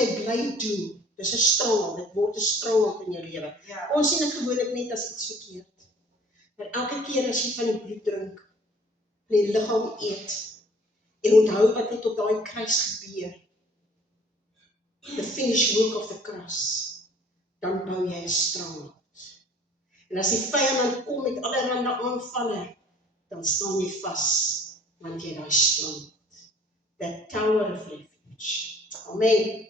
jy bly doen. Dis 'n stronghold, dit word 'n stronghold in jou lewe. Ons sien dit gewoonlik net as iets verkeerd. Maar elke keer as jy van die bloed drink, van die liggaam eet, en onthou wat het op daai kruis gebeur, the finished work of the cross, dan bou jy 'n stronghold. En as die vyand dan kom met allerlei aanvalle, dan staan jy vas, want jy daai stronghold. The tower of refuge. Amen.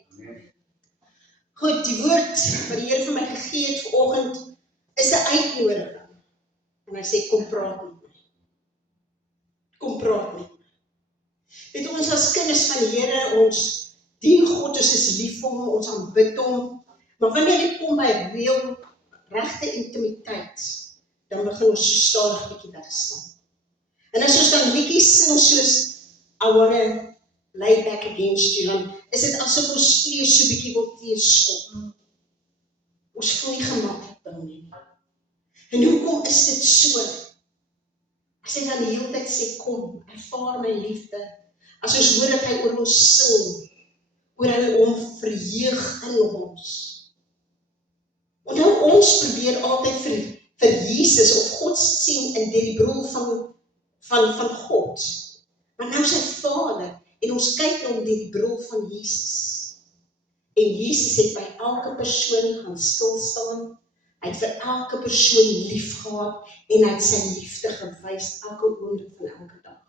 Goed, die woord wat die Here vir my gegee het vanoggend is 'n uitnodiging. En hy sê, kom praat met my. Kom praat met my. Weet ons as kinders van die Here, ons dien God, ons is lief vir hom, ons aanbid hom. Maar wanneer dit kom by 'n reël regte intimiteit, dan begin ons so stadig bietjie wegstaan. En as ons dan liedjies sing soos I wanna lay back against you, dan is dit asof ons vlees so bietjie wil teeskop. Ons voel nie gemaklik dan nie. En hoekom is dit so? As hy dan die hele tyd sê, kom, ervaar my liefde. As ons hoor dat hy oor ons sing, oor hy hom verheug in ons. Onthou ons probeer altyd vir Jesus of God sien in die bril van God. Maar nou sy Vader, en ons kyk na hom deur die bril van Jesus. En Jesus het by elke persoon gaan stilstaan, hy het vir elke persoon lief gehad, en hy het sy liefde gewys elke oomblik van elke dag.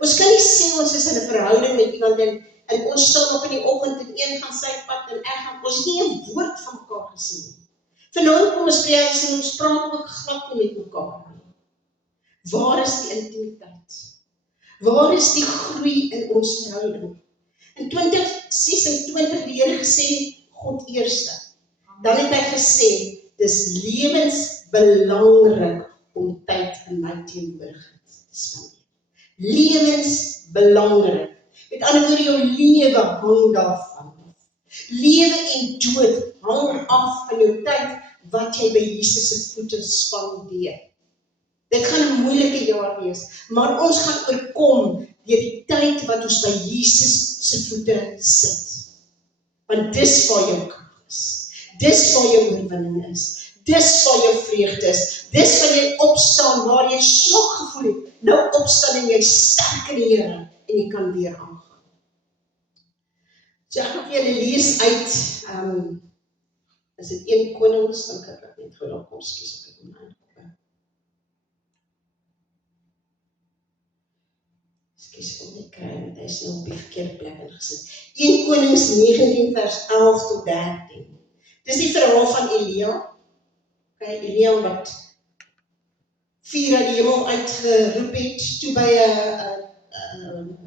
Ons kan nie sê ons is in 'n verhouding met iemand en ons staan op in die oggend en een gaan sy pad en ek gaan, ons het nie 'n woord van mekaar gesien nie. Vanaand kom ons by huis en ons praat ook glad nie met mekaar nie. Waar is die intimiteit? Waar is die groei in ons verhouding? In 2026 die Here gesê, God eerste. Dan het hy gesê, dis lewensbelangrik om tyd in my teenwoordigheid te spandeer. Lewensbelangrik. Met ander woorde, jou lewe hang daarvan. Lewe en dood hang af van jou tyd wat jy by Jesus se voete spandeer. Dit gaan 'n moeilike jaar wees, maar ons gaan oorkom deur die tyd wat ons by Jesus se voete sit. Want dis waar jou krag is. Dis waar jou oorwinning is. Dis waar jou vreugde is. Dis waar jy opstaan, waar jy swak gevoel het. Nou opstaan en jy sterk in die Here en jy kan weer aangaan. So ek wil vir julle lees uit, is dit 1 Konings, dan kyk ek net gou daar kom, skies ek hom nou. Skies om nie kry, want hy is nou op die verkeerde plek ingesit. 1 Konings 19 vers 11 tot 13. Dis die verhaal van Elia. Elia wat vuur uit die hemel uitgeroep het, toe by 'n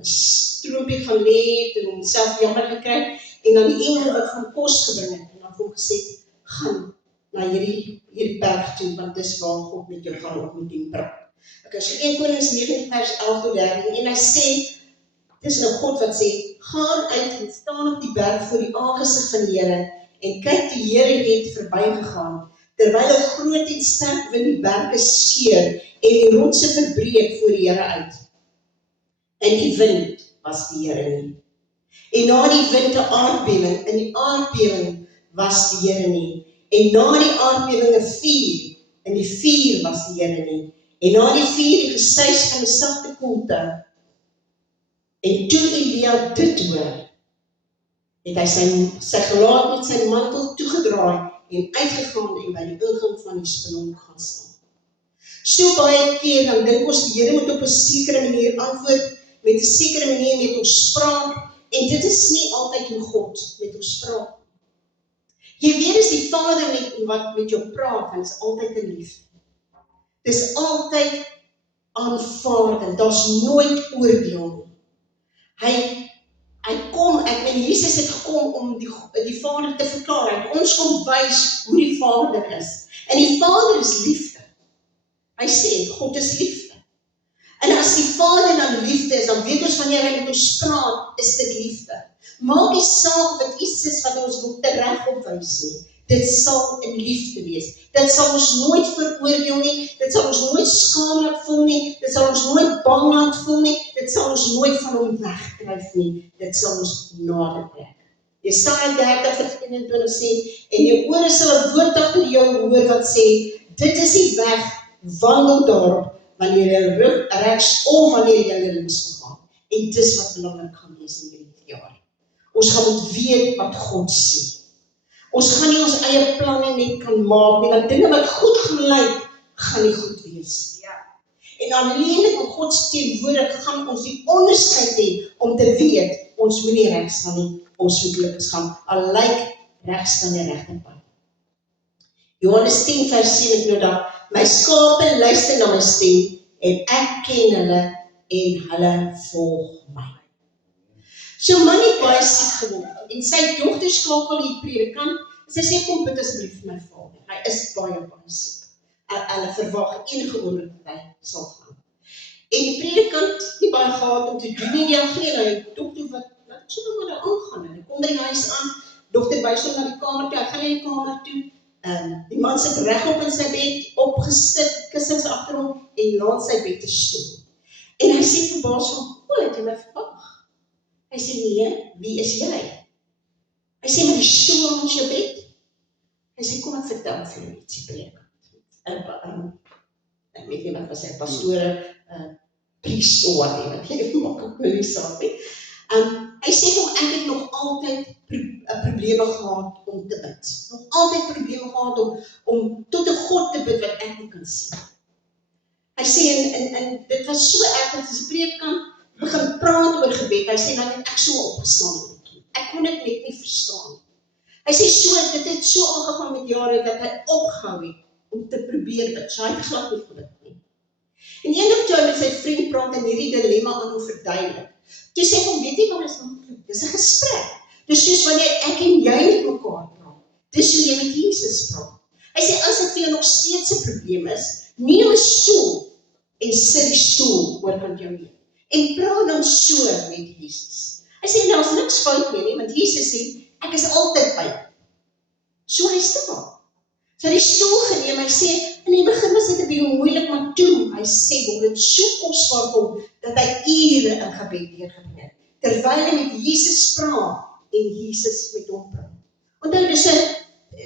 stroompie gaan lê het en homself jammer gekry, en dan die engel wat van kos gebring het, en dan het hom gesê, gaan na hierdie berg toe, want dis waar God met jou gaan ontmoet en praat. Okay, so 1 Konings 19 vers 11 tot 13, en hy sê, dis nou God wat sê, gaan uit en staan op die berg voor die aangesig van die Here, en kyk, die Here het verbygegaan, terwyl 'n groot en sterk wind die berge skeur, en die rotse verbreek voor die Here uit. En die wind was die Here nie. En na die wind 'n aardbewing, en die aardbewing was die Here nie. En na die aardbewing 'n vuur, en die vuur was die Here nie. En na die vuur die gesuis van 'n sagte koelte. En toe Elia dit hoor, het hy sy gelaat met sy mantel toegedraai en uitgegaan en by die ingang van die spilonk gaan staan. So baie keer dan dink ons die Here moet op 'n sekere manier antwoord, met 'n sekere manier met ons praat, en dit is nie altyd hoe God met ons praat. Jy weet, is die Vader wat met jou praat, en is altyd in liefde. Dis altyd aanvaardend, daar's nooit oordeel nie. Hy kom, ek meen, Jesus het gekom om die Vader te verklaar, hy het ons kom wys hoe die Vader is. En die Vader is liefde. Hy sê, God is liefde. En as die Vader dan liefde is, dan weet ons wanneer hy met ons praat, is dit liefde. Maak nie saak wat iets is wat ons wil tereg opwys nie. Dit sal in liefde wees. Dit sal ons nooit veroordeel nie, dit sal ons nooit skaam laat voel nie, dit sal ons nooit bang laat voel nie, dit sal ons nooit van hom wegdryf nie, dit sal ons nader trek. Jesaja 30:21 sê, en jou ore sal 'n woord agter jou hoor wat sê, dit is die weg, wandel daarop, wanneer jy rug regs of wanneer jy links gaan. En dis wat belangrik gaan wees in hierdie jaar. Ons gaan moet weet wat God sê. Ons gaan nie ons eie planne net kan maak nie, want dinge wat goed gaan lyk, gaan nie goed wees. En alleenlik om God se teenwoordigheid gaan ons die onderskeid hê om te weet, ons moet nie regs gaan nie, ons moet links gaan, al lyk regs dan die regte pad. Johannes 10:7 nou dan, my skape luister na my stem, en ek ken hulle, en hulle volg my. So man het baie siek geword, en sy dogter skakel die predikant, sy sê, kom bid asseblief vir my vader, hy is baie siek. Hulle verwag enige oomblik dat hy sal gaan. En die predikant nie baie gehad om te doen nie, die agter, dokter wat sommer maar daar aangaan, en hy kom by die huis aan, dokter wys hom na die kamer toe, hy gaan na die kamer toe, die man sit regop in sy bed, opgesit, kussings agter hom, en langs sy bed 'n stoel. En hy sê verbaas van, het jy my verwag? Hy sê, nee, wie is jy? Hy sê, maar die stoel langs jou bed? Hy sê, kom ek vertel vir jou iets, die predikant. Ek weet nie wat was hy, pastore, priest of whatever, ek maak ook nie saak nie. Hy sê vir hom, ek het nog altyd probleme gehad om te bid. Nog altyd probleme gehad om tot 'n God te bid wat ek nie kan sien. Hy sê, en dit was so erg, dat as die predikant begin praat oor gebed, hy sê, dan het ek so opgestaan. Ek kon dit net nie verstaan. Hy sê, dit het so aangegaan met jare, dat hy opgehou het om te probeer bid. So hy het glad nie gebid nie. En eendag toe hy met sy vriend praat en hierdie dilemma aan hom verduidelik. Toe sê hom, weet jy wat is maklik? Dis 'n gesprek. Dis soos wanneer ek en jy met mekaar praat. Dis hoe jy met Jesus praat. Hy sê, as dit vir jou nog steeds 'n probleem is, neem 'n stoel en sit die stoel oorkant jou neer. En praat dan so met Jesus. Hy sê, nou is niks fout nie, want Jesus sê, ek is altyd by jou. So hy staan. So hy die stoel geneem, hy sê, in die begin was dit 'n bietjie moeilik, maar toe, hy sê, word dit so kosbaar vir hom, dat hy ure in gebed deurgebring het, terwyl hy met Jesus praat, en Jesus met hom praat. Onthou, dus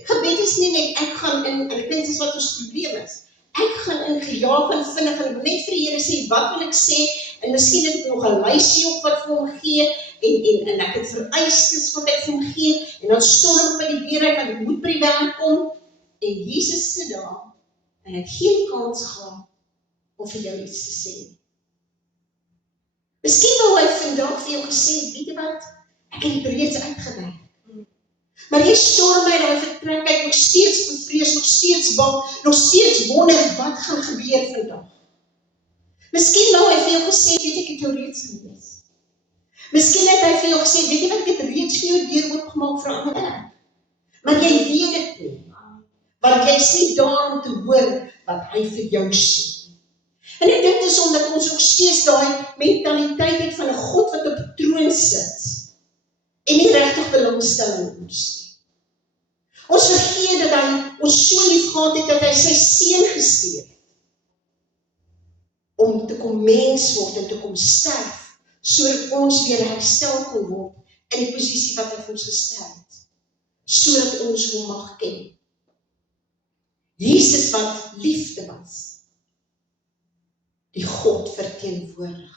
gebed is nie net, ek gaan in, en ek dink dis wat ons probleem is, ek gaan in gejaag en vinnig, en net vir die Here sê, wat wil ek sê, en miskien het ek nog 'n lysie op wat vir hom gee, en ek het vereistes wat ek vir hom gee, en dan storm ek by die deur uit, want ek moet by die werk kom, en Jesus sit daar, en hy het geen kans gehad om vir jou iets te sê. Miskien wou hy vandag vir jou gesê, weet jy wat, ek het dit reeds uitgewerk. Maar jy storm my, dan vertrek ek nog steeds bevrees, nog steeds bang, nog steeds wonder, wat gaan gebeur vandag. Miskien wou hy vir jou gesê, weet ek het jou reeds gelees. Miskien het hy vir jou gesê, weet jy wat, ek het reeds vir jou deur oopgemaak vir 'n ander werk. Maar jy weet dit nie. Want jy is nie daar om te hoor wat hy vir jou sê. En ek dink dis omdat ons ook steeds daai mentaliteit het van 'n God wat op 'n troon sit en nie regtig belangstel in ons nie. Ons vergeet dat hy ons so lief gehad het dat hy sy seun gestuur het om te kom mens word en te kom sterf, sodat ons weer herstel kon word in die posisie wat hy vir ons gestel het, sodat ons hom mag ken. Jesus wat liefde was, die God verteenwoordig.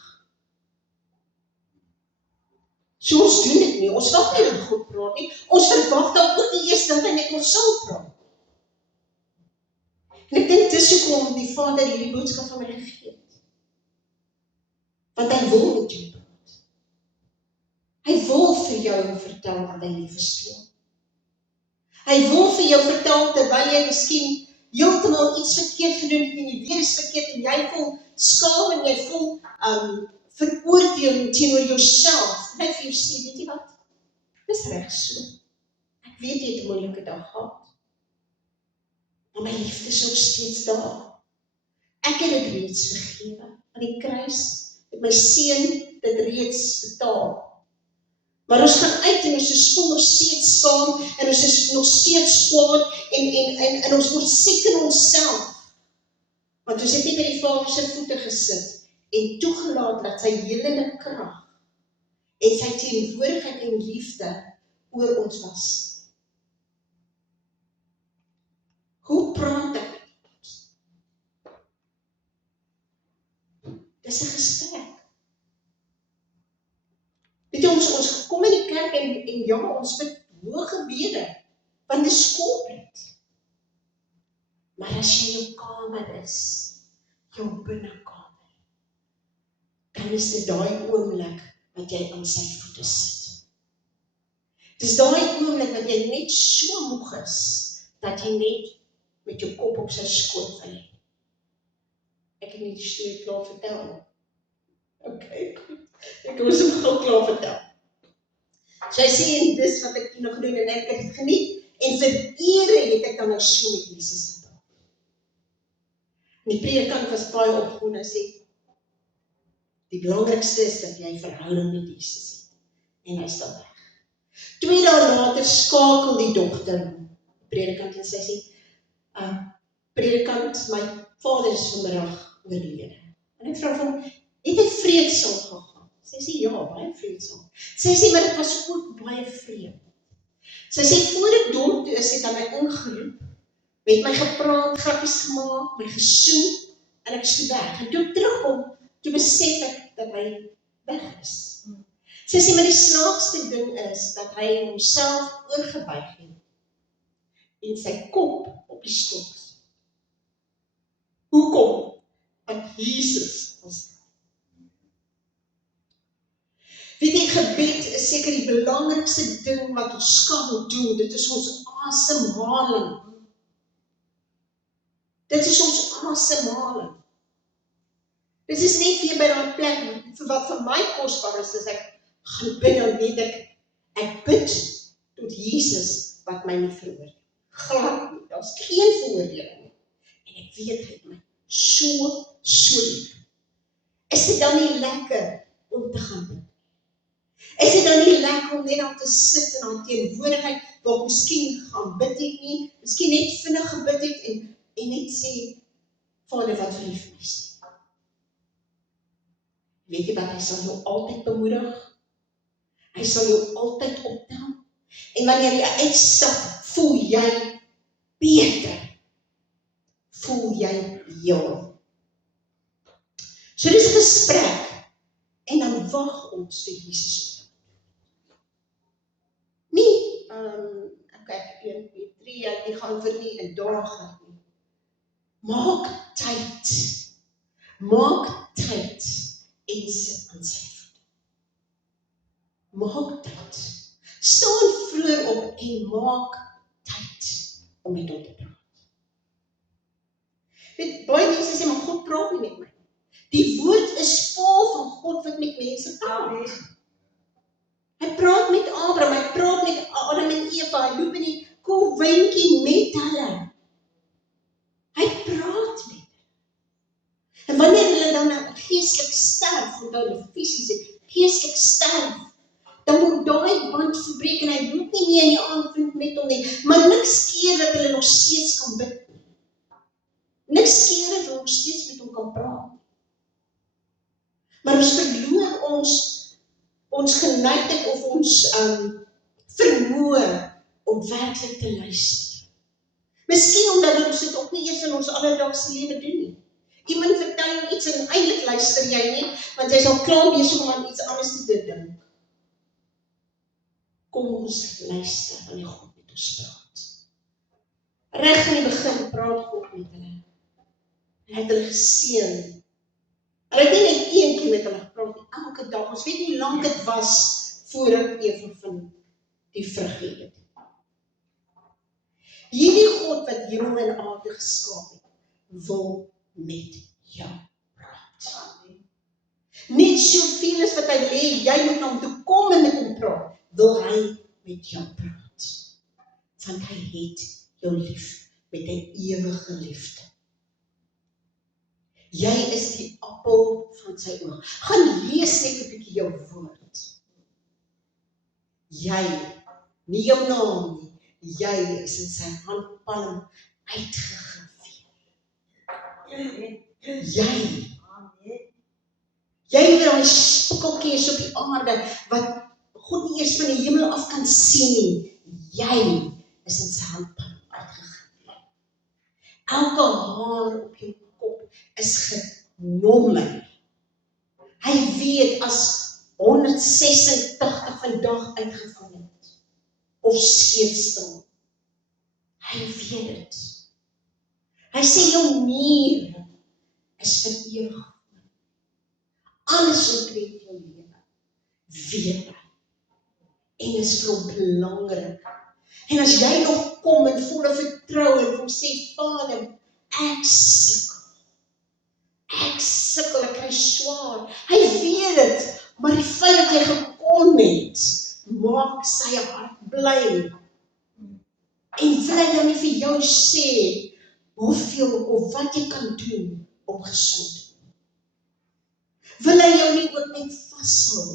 So ons doen dit nie, ons wag nie dat God praat nie, ons verwag dan ook nie eers dat hy met ons sal praat. En ek dink dis hoekom die Vader hierdie boodskap van my gegee het. Want hy wil met jou praat. Hy wil vir jou vertel wat hy lief is vir jou. Hy wil vir jou vertel terwyl jy miskien heeltemal iets verkeerd gedoen het en jy weet is verkeerd en jy voel skaam en jy voel veroordeel teenoor jouself. En hy vir jou sê, weet jy wat? Dis reg so. Ek weet jy het 'n moeilike dag gehad. Maar my liefde is nog steeds daar. Ek het dit reeds vergewe. Aan die kruis het my seun dit reeds betaal. Maar ons gaan uit en ons voel nog steeds skaam en ons is nog steeds kwaad en ons word siek in onsself. Want ons het nie by die Vader se voete gesit en toegelaat dat sy helende krag en sy teenwoordigheid en liefde oor ons was. Hoe praat ek? Dis 'n gesprek. Weet jy, ons gekom in die kerk en ja, ons bid hoë gebede, want dit is corporate. Maar as jy in jou kamer is, jou binnekamer, dan is dit daai oomblik wat jy aan sy voete sit. Dis daai oomblik wat jy net so moeg is, dat jy net met jou kop op sy skoot wil hê. Ek het nie die storie klaar vertel. Okay, goed. Ek moes hom gou klaar vertel. So hy sê, en dis wat ek nog gedoen en ek het dit geniet, en vir ure het ek dan nou so met Jesus gepraat. En die predikant was baie opgewonde en sê, die belangrikste is dat jy verhouding met Jesus het. En hy staan weg. 2 dae later skakel die dogter die predikant en sy sê, predikant, my vader is vanmiddag oorlede. En ek vra van, het hy vreedsaam gegaan? Sy sê, ja, baie vreedsaam. Sy sê, maar dit was ook baie vreemd. Sy sê, voor ek dood toe is, het hy my ingeroep, met my gepraat, grappies gemaak, my gesoen, en ek is toe weg. En toe ek terugkom, toe besef ek dat hy weg is. Sy sê, maar die snaakste ding is, dat hy homself oorgebuig het, en sy kop op die stoel is. Hoekom? Want Jesus was daar. Weet jy, gebed is seker die belangrikste ding wat ons kan doen. Dit is ons asemhaling. Dit is ons asemhaling. Dit is net weer by daai plek, vir wat vir my kosbaar is, as ek gaan bid, dan weet ek bid tot Jesus wat my nie veroordeel. Glad nie, daar's geen veroordeling nie. En ek weet hy het my so lief. Is dit dan nie lekker om te gaan bid? Is dit dan nie lekker om net daar te sit in haar teenwoordigheid, waar ek miskien gaan bid het nie, miskien net vinnig gebid het en net sê, Vader, wat verlief my is. Weet jy wat, hy sal jou altyd bemoedig, hy sal jou altyd optel, en wanneer jy uitstap, voel jy beter, voel jy heel. So dis 'n gesprek, en dan wag ons vir Jesus op. Nie, ek 1, 2, 3, jy gaan vir nie 'n dag gaan nie. Maak tyd, en sit aan sy voet. Maak tyd. Staan vroeg op en maak tyd om met hom te praat. Weet, baie mense sê, maar God praat nie met my. Die woord is vol van God wat met mense praat. Hy praat met Abraham, hy praat met Adam en Eva, hy loop in die koelwindjie met hulle. Hy praat met hulle. En wanneer hulle dan geestelik sterf, want hulle fisies geestelik sterf, dan word daai band verbreek en hy loop nie meer in die aand met hom nie, maar niks keer dat hulle nog steeds kan bid nie. Niks keer dat hulle nog steeds met hom kan praat. Maar ons verloor ons geneigtheid of ons vermoë om werklik te luister. Miskien omdat ons dit ook nie eers in ons alledaagse lewe doen nie. Iemand vertel jou iets en eintlik luister jy nie, want jy is al klaar besig om aan iets anders te dink. Kom ons luister wanneer God met ons praat. Reg in die begin praat God met hulle. Hy het hulle geseën. Hulle het nie net een keer met hulle gepraat nie, elke dag. Ons weet nie hoe lank dit was voordat Eva van die vrug geëet het. Hierdie God wat hemel en aarde geskaap het, wil met jou praat. Net soveel as wat hy lê, jy moet na hom toe kom en met hom praat, wil hy met jou praat. Want hy het jou lief met 'n ewige liefde. Jy is die appel van sy oog. Gaan lees net 'n bietjie jou woord. Jy, nie jou naam nie, jy is in sy handpalm uitgegraveer. Jy het daai spikkeltjies op die aarde wat God nie eers van die hemel af kan sien nie. Jy is in sy handpalm uitgegaan. Elke haar op jou kop is genommer. Hy weet as 186 vandag uitgeval het, of skeef staan. Hy weet dit. Hy sê jou niere is vir ewig. Alles omtrent jou lewe, weet hy. En is vir hom belangrik. En as jy nog kom in volle vertroue en hom sê, Vader, ek sukkel, ek kry swaar. Hy weet dit, maar die feit dat jy gekom het, maak sy hart bly. En wil hy nou nie vir jou sê, hoeveel of wat jy kan doen om gesond te word. Wil hy jou nie ook net vashou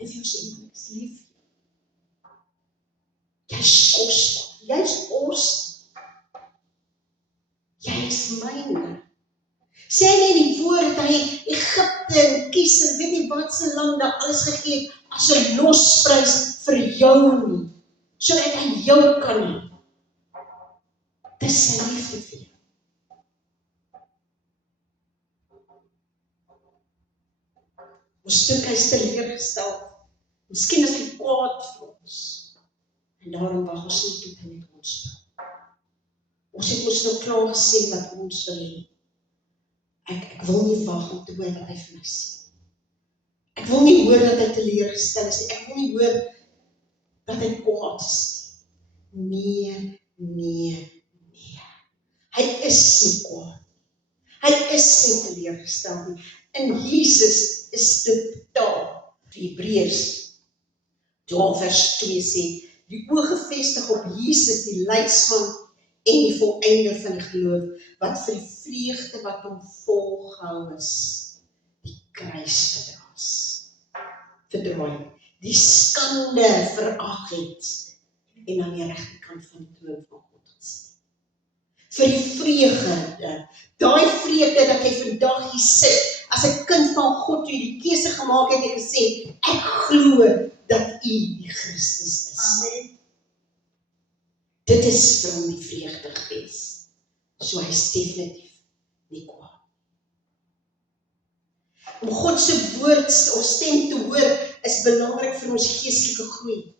en vir jou sê, ek is lief. Jy is kosbaar, jy is awesome. Jy is myne. Sê nie die woord dat hy Egipte en kies en weet nie wat se land daar alles gegee het as 'n losprys vir jou nie, sodat hy jou kan hê. Dis sy liefde vir jou. Ons dink hy is teleurgestel. Miskien is hy kwaad vir ons. En daarom wag ons nie tot hy met ons praat. Ons het ons nou klaar gesê wat ons wil hê. Ek wil nie wag om te hoor wat hy vir my sê. Ek wil nie hoor dat hy teleurgestel is nie. Ek wil nie hoor dat hy kwaad is nie. Nee. Hy is nie kwaad. Hy is nie teleurgestel nie. In Jesus is dit betaal. Hebreërs 12 vers 2 sê, die oog gefestig op Jesus, die leidsman en die volëinder van die geloof, wat vir die vreugde wat hom volgehou is, die kruis verdraai, die skande verag het, en aan die regterkant van die troon van God gesit. Vir die vreugde, daai vreugde dat jy vandag hier sit, as 'n kind van God, jy die keuse gemaak het en gesê, ek glo dat U die Christus is. Amen. Dit is vir hom die vreugde gewees. So hy is definitief nie kwaad. Om God se woord, ons stem te hoor, is belangrik vir ons geestelike groei.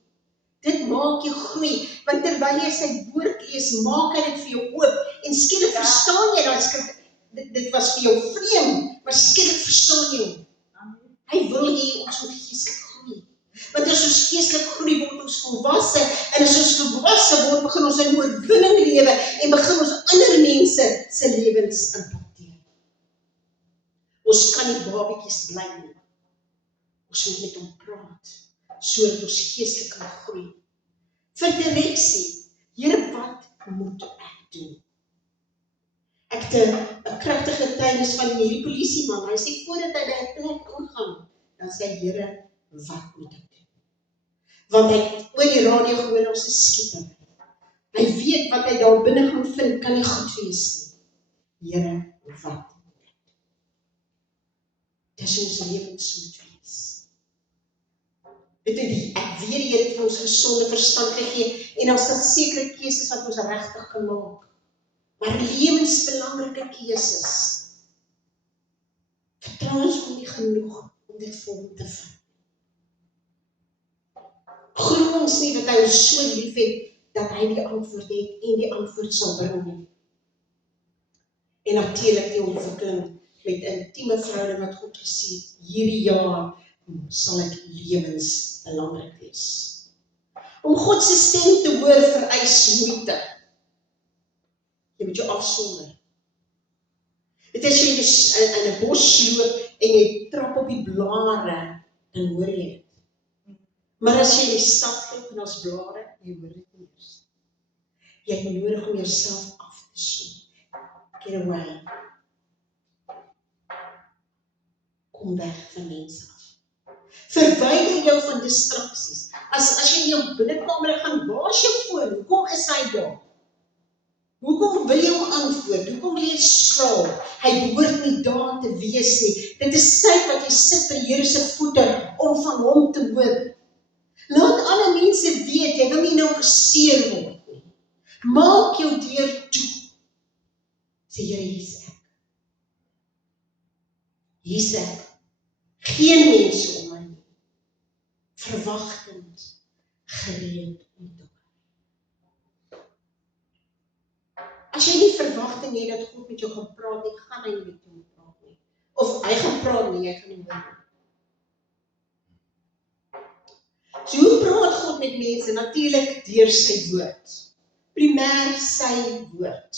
Dit maak jou groei, want terwyl jy sy woord lees, maak hy dit vir jou oop, en skielik verstaan jy daai skrif, dit was vir jou vreemd, maar skielik verstaan jy hom. Hy wil hê ons moet geestelik groei. Want as ons geestelik groei, word ons volwasse, en as ons volwasse word, begin ons in oorwinning lewe, en begin ons ander mense se lewens impakteer. Ons kan nie babietjies bly nie. Ons moet met hom praat, sodat ons geestelik kan groei. Vir direksie, Here, wat moet ek doen? Ek het 'n kragtige getuienis van hierdie polisieman. Hy sê voordat hy by 'n plek aangaan, dan sê hy, Here, wat moet ek doen? Want hy het oor die radio gehoor ons is skietery. Hy weet wat hy daar binne gaan vind, kan nie goed wees nie. Here, wat moet ek doen? Dis ons lewens moet wees. Ek weet die Here het vir ons gesonde verstand gegee, en ons het sekere keuses wat ons regtig kan maak. Maar lewensbelangrike keuses. Vertrou ons hom nie genoeg om dit vir hom te vind. Glo ons nie dat hy ons so lief het, dat hy die antwoord het en die antwoord sal bring nie. En natuurlik die ontwikkeling met intieme verhouding wat God gesê het, hierdie jaar sal ek lewensbelangrik wees. Om God se stem te hoor vereis moeite. Jy moet jou afsonder. Dit as jy in 'n bos loop en jy trap op die blare, dan hoor jy dit. Maar as jy in die stad loop en as blare, jy hoor dit nie eers. Jy het nodig om jouself af te sonder. Get away. Kom weg van mense af. Verwyder jou van distraksies. As jy in jou binnekamer gaan, waar is jou foon? Hoekom is hy daar? Hoekom wil jy hom antwoord? Hoekom wil jy skraal? Hy behoort nie daar te wees nie. Dit is tyd wat jy sit by die Here se voete om van hom te hoor. Laat ander mense weet, jy wil nie nou geseën word nie. Maak jou deur toe. Sê Here, hier's ek. Hier's ek. Geen mense om my nie. Verwagtend, gereed om te hoor. As jy nie verwagting het dat God met jou gaan praat nie, gaan hy nie met jou praat nie. Of hy gaan praat nie, jy gaan nie hoor nie. So hoe praat God met mense? Natuurlik deur sy woord. Primêr sy woord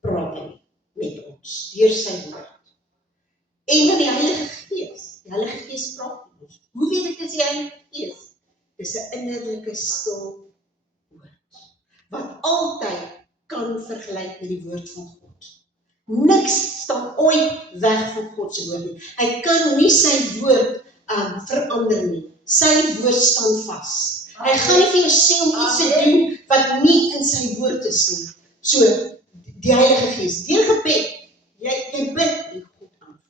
praat hy met ons, deur sy woord. En dan die Heilige Gees. Die Heilige Gees praat met ons. Hoe weet ek is die Heilige Gees? Dis 'n innerlike stil woord, wat altyd kan vergelyk met die woord van God. Niks staan ooit weg van God se woord nie. Hy kan nie sy woord verander nie. Sy woord staan vas. Hy gaan nie vir jou sê om iets te doen wat nie in sy woord is nie. So, die Heilige Gees, deur gebed, jy bid en God antwoord.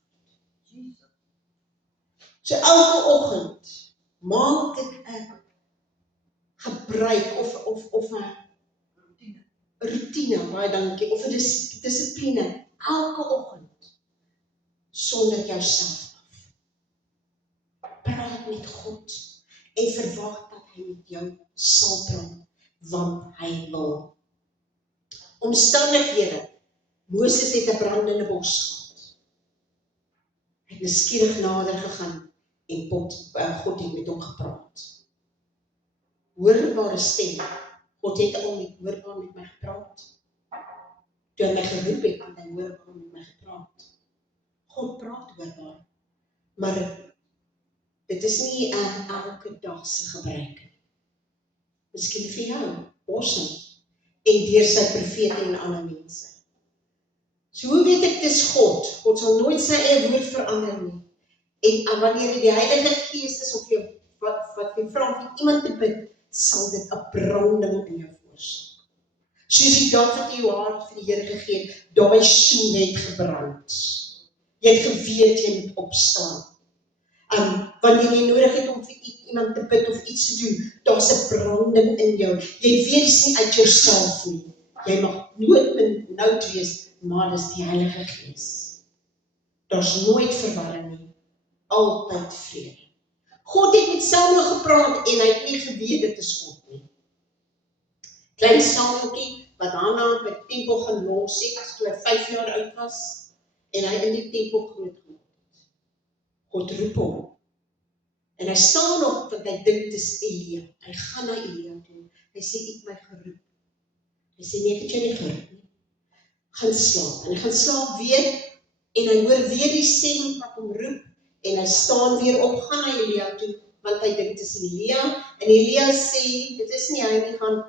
So elke oggend maak ek 'n gebruik of 'n routine, baie dankie, of 'n dissipline, elke oggend, sonder jouself af. Praat met God en verwag dat hy met jou sal praat, want hy wil. Omstandighede. Moses het 'n brandende bos gehad. Hy het nuuskierig nader gegaan en God het met hom gepraat. Hoorbare stem. God het al met hoorbaar met my gepraat. Toe hy my geroep het, het hy hoorbaar met my gepraat. God praat hoorbaar. Maar dit is nie elke dag se gebruik nie. Miskien vir jou, awesome. En deur sy profete en ander mense. So hoe weet ek dis God? God sal nooit sy eie woord verander nie. En wanneer die Heilige Gees is of jou, wat jy vra om iemand te bid, sal dit 'n branding in jou veroorsaak. Soos die dag wat jy jou hart vir die Here gegee het, daai soen het gebrand. Jy het geweet jy moet opstaan. Wanneer jy nodig het om vir iemand te bid of iets te doen, daar's 'n branding in jou. Jy weet dis nie uit jouself nie. Jy mag nooit benoud wees, maar dis die Heilige Gees. Daar's nooit verwarring nie. Altyd vrede. God het met Samuel gepraat en hy het nie geweet dit is God nie. Klein Samueltjie wat Hanna by die tempel gaan los het, toe hy 5 jaar oud was, en hy in die tempel groot geword het. God roep hom. En hy staan op, want hy dink dis Elia. Hy gaan na Elia toe. Hy sê, ek het my geroep. Hy sê, nee, ek het jou nie geroep nie. Gaan slaap. En hy gaan slaap weer, en hy hoor weer die stem wat hom roep, en hy staan weer op, gaan na Elia toe, want hy dink dis Elia, en Elia sê, dit is nie hy nie, gaan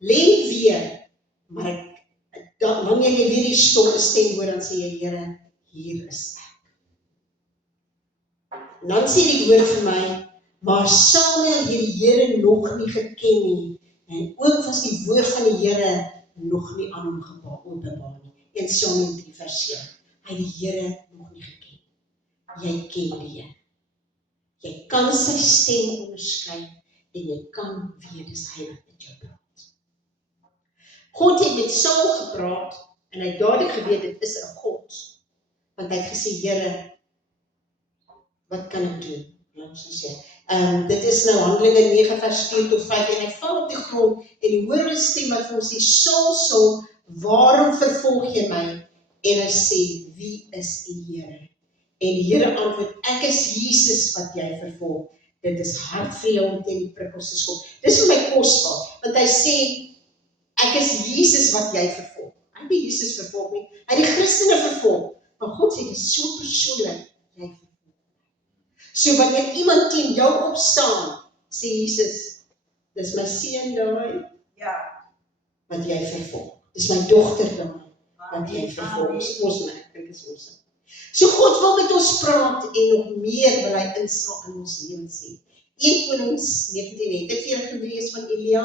lê weer, maar wanneer jy weer die stem hoor, dan sê jy, Here, hier is ek. En dan sê die woord vir my, maar Samuel het die Here nog nie geken nie, en ook was die woord van die Here nog nie aan hom openbaar nie. 1 Samuel 3 vers 7. Hy het die Here nog nie geken. Jy ken die Here. Jy kan sy stem onderskei, en jy kan weet, dis hy wat met jou praat. God het met Saul gepraat, en hy het dadelik geweet, dit is 'n God. Want hy het gesê, Here, wat kan ek doen? Ja, so sê. Dit is nou Handelinge 9 vers 4 tot 5, en hy val op die grond, en die hoor 'n stem wat vir hom sê, Saul, Saul, waarom vervolg jy my? En hy sê, wie is die Here? En die Here antwoord, ek is Jesus wat jy vervolg. Dit is hard vir jou om teen die prikkels te skop. Dis vir my kosbaar, want hy sê, ek is Jesus wat jy vervolg. Hy het nie Jesus vervolg nie, hy het die Christene vervolg. Maar God sê, dit is so persoonlik, jy vervolg. So wanneer iemand teen jou opstaan, sê Jesus, dis my seun daai, wat jy vervolg. Dis my dogter daai, wat jy vervolg. Ek dink is ons. So God wil met ons praat, en nog meer wil hy insaak in ons lewens sê. 1 Konings 19, het ek vir julle gelees van Elia?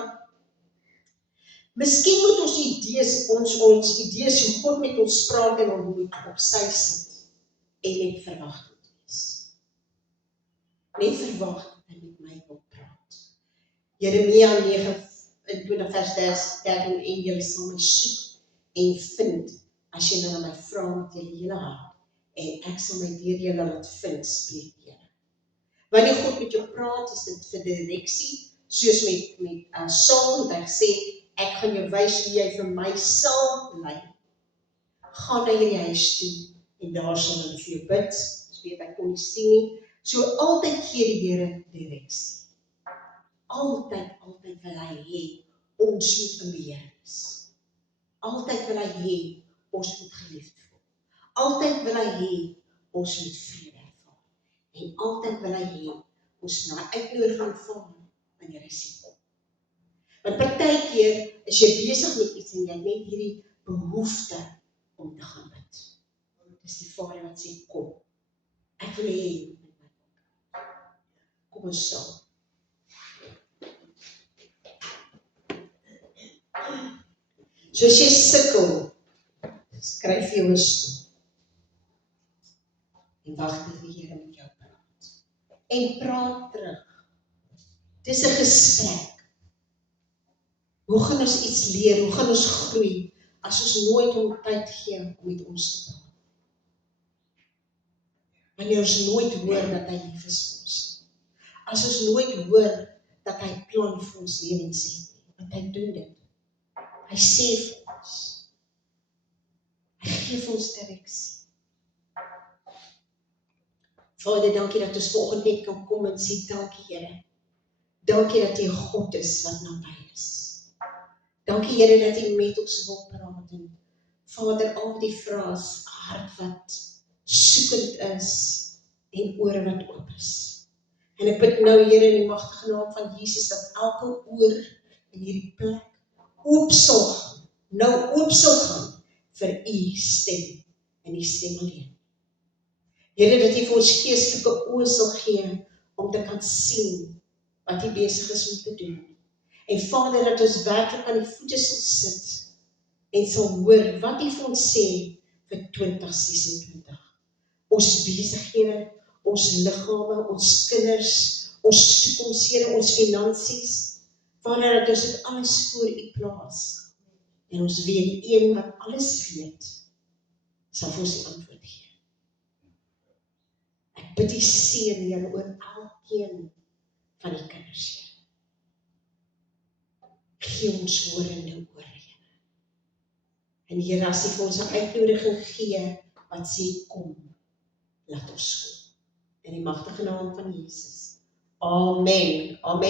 Miskien moet ons idees hoe God met ons praat en ontmoet op sy sit, en net verwagting wees. Net verwag dat hy met my wil praat. Jeremia 29 vers 13, en julle sal my soek en vind, as jy na my vra met julle hele hart, en ek sal my deur julle laat vind, spreek Here. Wanneer God met jou praat, is dit vir direksie, soos met Saul, wat hy sê, ek gaan jou wys hoe jy vir my sal lei. Gaan na hierdie huis toe, en daar sal hulle vir jou bid, weet ek kon nie sien nie, so altyd gee die Here direksie. Altyd wil hy hê, ons moet in beheer wees. Altyd wil hy hê, ons moet geliefd voel. Altyd wil hy hê, ons moet vrede ervaar. En altyd wil hy hê, ons na uitnodiging aanvaar, wanneer hy sê kom. Want partykeer is jy besig met iets, en jy het net hierdie behoefte om te gaan bid. Dis die Vader wat sê, kom. Ek wil hê, kom ons saam. So as jy sukkel, skryf jou 'n stoel. En wag dat die Here met jou praat. En praat terug. Dis 'n gesprek. Hoe gaan ons iets leer? Hoe gaan ons groei? As ons nooit hom tyd gee om met ons te praat. Wanneer ons nooit hoor dat hy lief is vir ons. As ons nooit hoor dat hy plan vir ons lewens het, want hy doen dit. Hy sê vir ons. Hy gee vir ons direksie. Vader, dankie dat ons vanoggend net kan kom en sê, dankie Here. Dankie dat jy God is wat naby is. Dankie Here dat jy met ons wil praat. En Vader, al die vrae, hart wat soekend is en ore wat oop is. En ek bid nou Here in die magtige naam van Jesus dat elke oor in hierdie plek oop sal gaan, nou oop sal gaan vir u stem en u stem alleen. Here, dat jy vir ons geestelike oë sal gee om te kan sien wat jy besig is om te doen. En Vader, dat ons werklik aan die voete sal sit en sal hoor wat jy vir ons sê vir 2026. Ons besighede, ons liggame, ons kinders, ons toekoms, Here, ons finansies. Vader, dat ons dit alles voor u plaas. En ons weet, die een wat alles weet, sal vir ons die antwoord gee. Ek bid die seën, Here, oor elkeen van die kinders, Here. Gee ons horende ore, Here. En Here, as jy vir ons 'n uitnodiging gee, wat sê, kom, laat ons kom. In die magtige naam van Jesus. Amen. Amen.